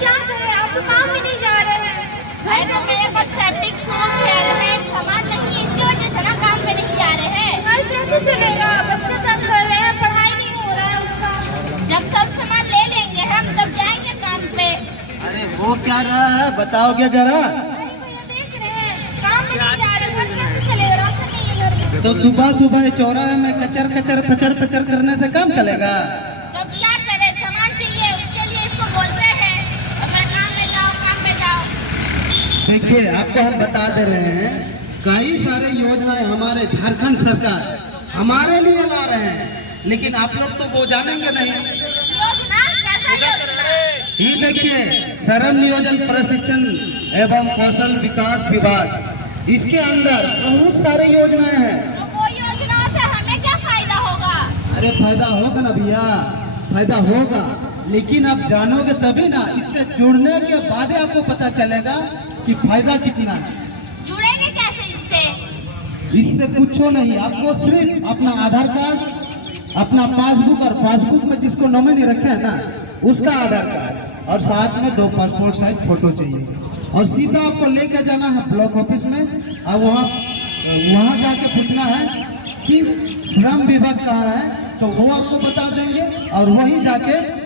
क्या करें, आप तो काम भी नहीं जा रहे हैं। है तो मेरे पास सेप्टिक शूज हेलमेट सामान नहीं है, इसकी वजह से ना काम पे नहीं जा रहे हैं। घर कैसे चलेगा, बच्चे तंग कर रहे हैं, पढ़ाई नहीं हो रहा है उसका। जब सब सामान ले लेंगे हम तब जाएंगे काम पे। अरे वो क्या रहा है बताओगे जरा। अरे भैया देख रहे हैं, काम में नहीं जा रहे, घर कैसे चलेगा, राशन नहीं है घर में। तो सुबह सुबह चौराहे में कचर कचर पचर पचर करने से काम चलेगा। तब क्या करें, सामान चाहिए उसके लिए इसको बोलते हैं अपना काम में जाओ, काम पे जाओ। देखिए आपको हम बता दे रहे हैं, कई सारे योजनाएं हमारे झारखंड सरकार हमारे लिए ला रहे हैं, लेकिन आप लोग तो वो जानेंगे नहीं। योजना कैसा योजना? ये देखिए श्रम नियोजन प्रशिक्षण एवं कौशल विकास विभाग, इसके अंदर बहुत सारे योजनाएं हैं। तो वो योजनाओं से हमें क्या फायदा होगा? अरे फायदा होगा ना भैया, फायदा होगा, लेकिन आप जानोगे तभी ना। इससे जुड़ने के बाद ही आपको पता चलेगा कि फायदा कितना है। जुड़ेंगे कैसे इससे? इससे कुछो नहीं, आपको सिर्फ अपना आधार कार्ड, अपना पासबुक, और पासबुक में जिसको नॉमिनी रखे हैं ना उसका आधार कार्ड, और साथ में 2 पासपोर्ट साइज फोटो चाहिए, और सीधा आपको लेकर जाना है ब्लॉक ऑफिस में, और वहाँ जाके पूछना है कि श्रम विभाग कहाँ है, तो वो आपको बता देंगे, और वहीं जाके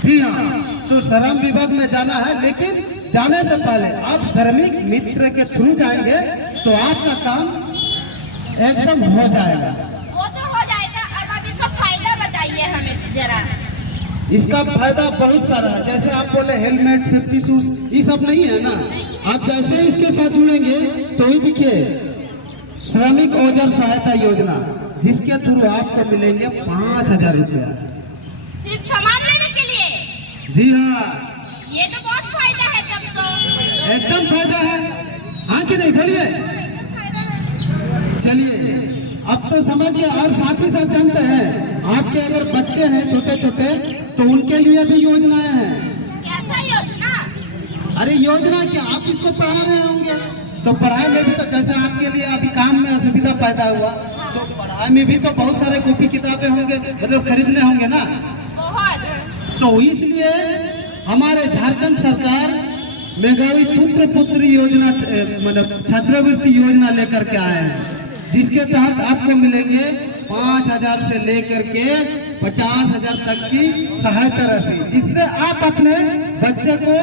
जी हाँ, तो श्रम विभाग में जाना है। लेकिन जाने से पहले आप श्रमिक मित्र के थ्रू जाएंगे तो आपका काम एकदम हो जाएगा। वो तो हो जाएगा, अब आप इसका फायदा बताइए हमें जरा। इसका फायदा बहुत सारा है, जैसे आप बोले हेलमेट, सेफ्टी शूज, ये सब नहीं है ना। आप जैसे इसके साथ जुड़ेंगे तो ही देखिए श्रमिक औजार सहायता योजना, जिसके थ्रू आपको मिलेंगे 5,000 रुपया। सिर्फ सामान लेने के लिए? जी हाँ, ये तो बहुत फायदा है तब तो। एकदम फायदा है। हाँ कि नहीं, बोलिए। चलिए अब तो समझिए, और साथ ही साथ जानते हैं आपके अगर बच्चे हैं छोटे छोटे तो उनके लिए भी योजनाएं हैं। कैसा योजना? अरे योजना क्या, आप इसको पढ़ा रहे होंगे तो पढ़ाई में भी तो जैसे आपके लिए अभी काम में असुविधा पैदा हुआ, तो पढ़ाई में भी तो बहुत सारे कॉपी किताबें होंगे, मतलब खरीदने होंगे ना। बहुत। तो इसलिए हमारे झारखंड सरकार मेघावी पुत्र पुत्री योजना, मतलब छात्रवृत्ति योजना लेकर के आए हैं, जिसके तहत आपको मिलेंगे 5,000 से लेकर के 50,000 तक की सहायता राशि, जिससे आप अपने बच्चे को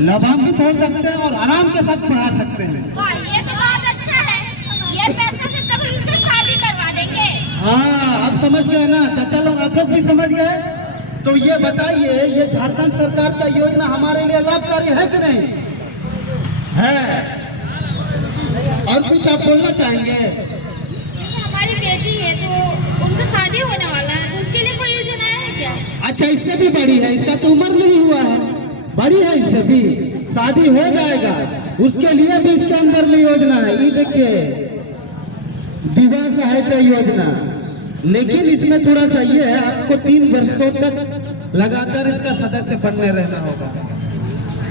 लाभान्वित हो सकते हैं और आराम के साथ पढ़ा सकते हैं। वाह, ये तो बहुत अच्छा है। ये पैसे से तब उनकी शादी करवा देंगे। हाँ, आप समझ गए ना चाचा लोग, आप लोग भी समझ गए। तो ये बताइए, ये झारखंड सरकार का योजना हमारे लिए लाभकारी है कि नहीं है? और कुछ आप बोलना चाहेंगे? हमारी बेटी है तो उनका शादी होने वाला है, तो उसके लिए कोई योजना है क्या? अच्छा, इससे भी बड़ी है, इसका तो उम्र नहीं हुआ है, बड़ी है, इससे भी शादी हो जाएगा, उसके लिए भी इसके अंदर में योजना है। ये देखिए विवाह सहायता योजना, लेकिन इसमें थोड़ा सा ये है, आपको 3 वर्षों तक लगातार इसका सदस्य बनने रहना होगा।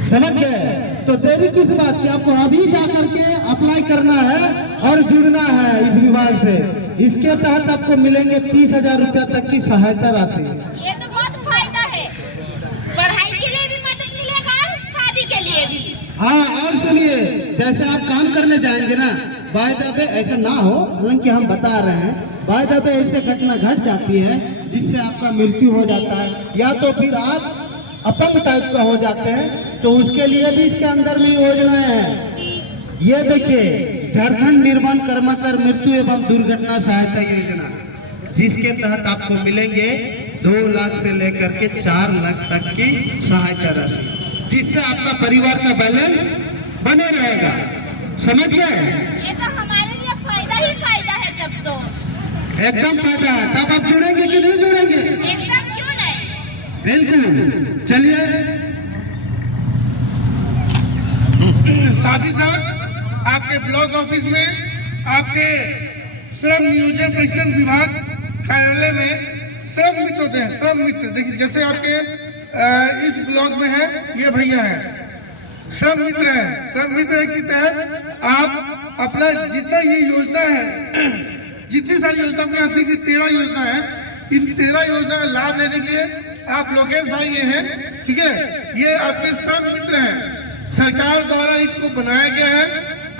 समझ गए? तो देरी किस बात की, आपको अभी जा करके अप्लाई करना है और जुड़ना है इस विभाग से। इसके तहत आपको मिलेंगे 30,000 रुपया तक की सहायता राशि। ये तो बहुत फायदा है, पढ़ाई के लिए भी मदद मिलेगा और शादी के लिए भी। हाँ, और सुनिए, जैसे आप काम करने जाएंगे ना, बाय द वे ऐसा ना हो, हालांकि हम बता रहे हैं, बाय द वे ऐसे घटना घट जाती है जिससे आपका मृत्यु हो जाता है, या तो फिर आप अपंग टाइप का हो जाते हैं, तो उसके लिए भी इसके अंदर में योजनाएं हैं। ये देखिए झारखंड निर्माण कर्मकर मृत्यु एवं दुर्घटना सहायता योजना, जिसके तहत आपको मिलेंगे 2 लाख से लेकर के 4 लाख तक की सहायता राशि, जिससे आपका परिवार का बैलेंस बने रहेगा। समझ गए? ये तो हमारे लिए फायदा ही फायदा है तब तो। एकदम फायदा है। तब आप जुड़ेंगे कि नहीं जुड़ेंगे? एकदम, क्यों नहीं। बिल्कुल। चलिए, साथ ही साथ आपके ब्लॉक ऑफिस में, आपके श्रम नियोजन प्रशिक्षण विभाग कार्यालय में श्रम मित्र होते हैं। श्रम मित्र देखिए, जैसे आपके इस ब्लॉक में है, ये भैया है, श्रम मित्र है। श्रम मित्र के तहत आप अपना जितना ये योजना है जितनी सारी योजना को यहाँ देखिए 13 योजना है। इन 13 योजना का लाभ लेने के लिए आप लोकेश भाई ये हैं, ठीक है, ये आपके श्रम मित्र हैं, सरकार द्वारा इनको बनाया गया है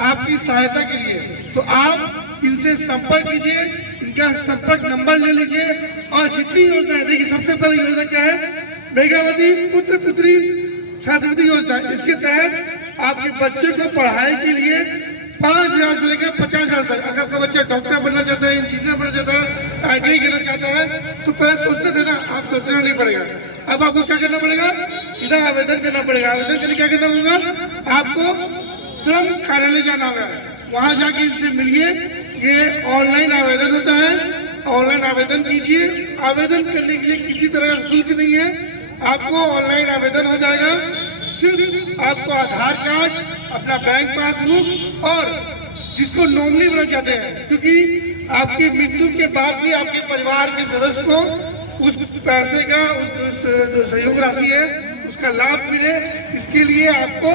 आपकी सहायता के लिए। तो आप इनसे संपर्क कीजिए, इनका संपर्क नंबर ले लीजिए और जितनी योजना है, देखिए सबसे पहली योजना क्या है, मेघावती पुत्र पुत्री छात्रवृत्ति योजना। इसके तहत आपके बच्चे को पढ़ाई के लिए 5,000 से लेकर 50,000 तक, अगर आपका बच्चा डॉक्टर बनना चाहता है, इंजीनियर बनना चाहता है, ITI करना चाहता है, तो पहले सोचते थे ना, आप सोचना नहीं पड़ेगा। अब आपको क्या करना पड़ेगा, सीधा आवेदन करना पड़ेगा। आवेदन के लिए क्या करना होगा, आपको श्रम कार्यालय जाना होगा, वहां जाके इनसे मिलिए। ये ऑनलाइन आवेदन होता है, ऑनलाइन आवेदन कीजिए। आवेदन करने के लिए किसी तरह का शुल्क नहीं है, आपको ऑनलाइन आवेदन हो जाएगा। सिर्फ आपको आधार कार्ड, अपना बैंक पासबुक और जिसको नॉमिनी बनना चाहते हैं, क्योंकि आपकी मृत्यु के बाद भी आपके परिवार के सदस्य को उस पैसे का, उस जो सहयोग राशि है उसका लाभ मिले, इसके लिए आपको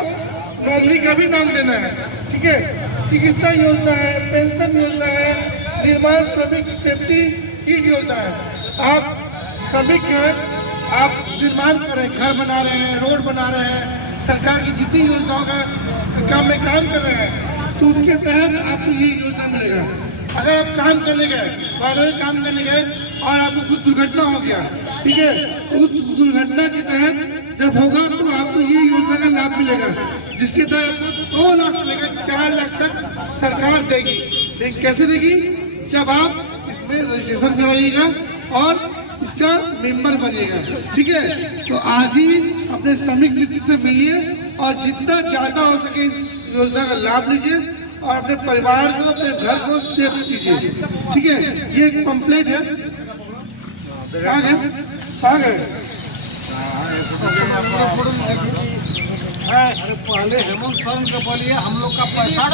नॉमिनी का भी नाम देना है, ठीक है। चिकित्सा योजना है, पेंशन योजना है, निर्माण श्रमिक सेफ्टी की योजना है। आप श्रमिक हैं, आप निर्माण कर रहे हैं, घर बना रहे हैं, रोड बना रहे हैं, सरकार की जितनी योजनाओं का काम में काम कर रहे हैं, तो उसके तहत आपको ये योजना मिलेगा। अगर आप काम करने गए, काम करने गए और आपको कुछ दुर्घटना हो गया, ठीक है, उस दुर्घटना के तहत जब होगा तो आपको ये योजना का लाभ मिलेगा, जिसके तहत आपको 2 लाख से लेकर 4 लाख तक सरकार देगी। लेकिन कैसे देगी, जब आप इसमें रजिस्ट्रेशन कराइएगा और इसका मेंबर बनिएगा, ठीक है। तो आज ही अपने श्रमिक मित्र से मिलिए और जितना ज्यादा हो सके इस योजना का लाभ लीजिए और अपने परिवार को, अपने घर को सेफ कीजिए, ठीक है। ये एक पंपलेट है, आ गए अरे पहले हेमंत सोरेन के बोलिए हम लोग का पैसा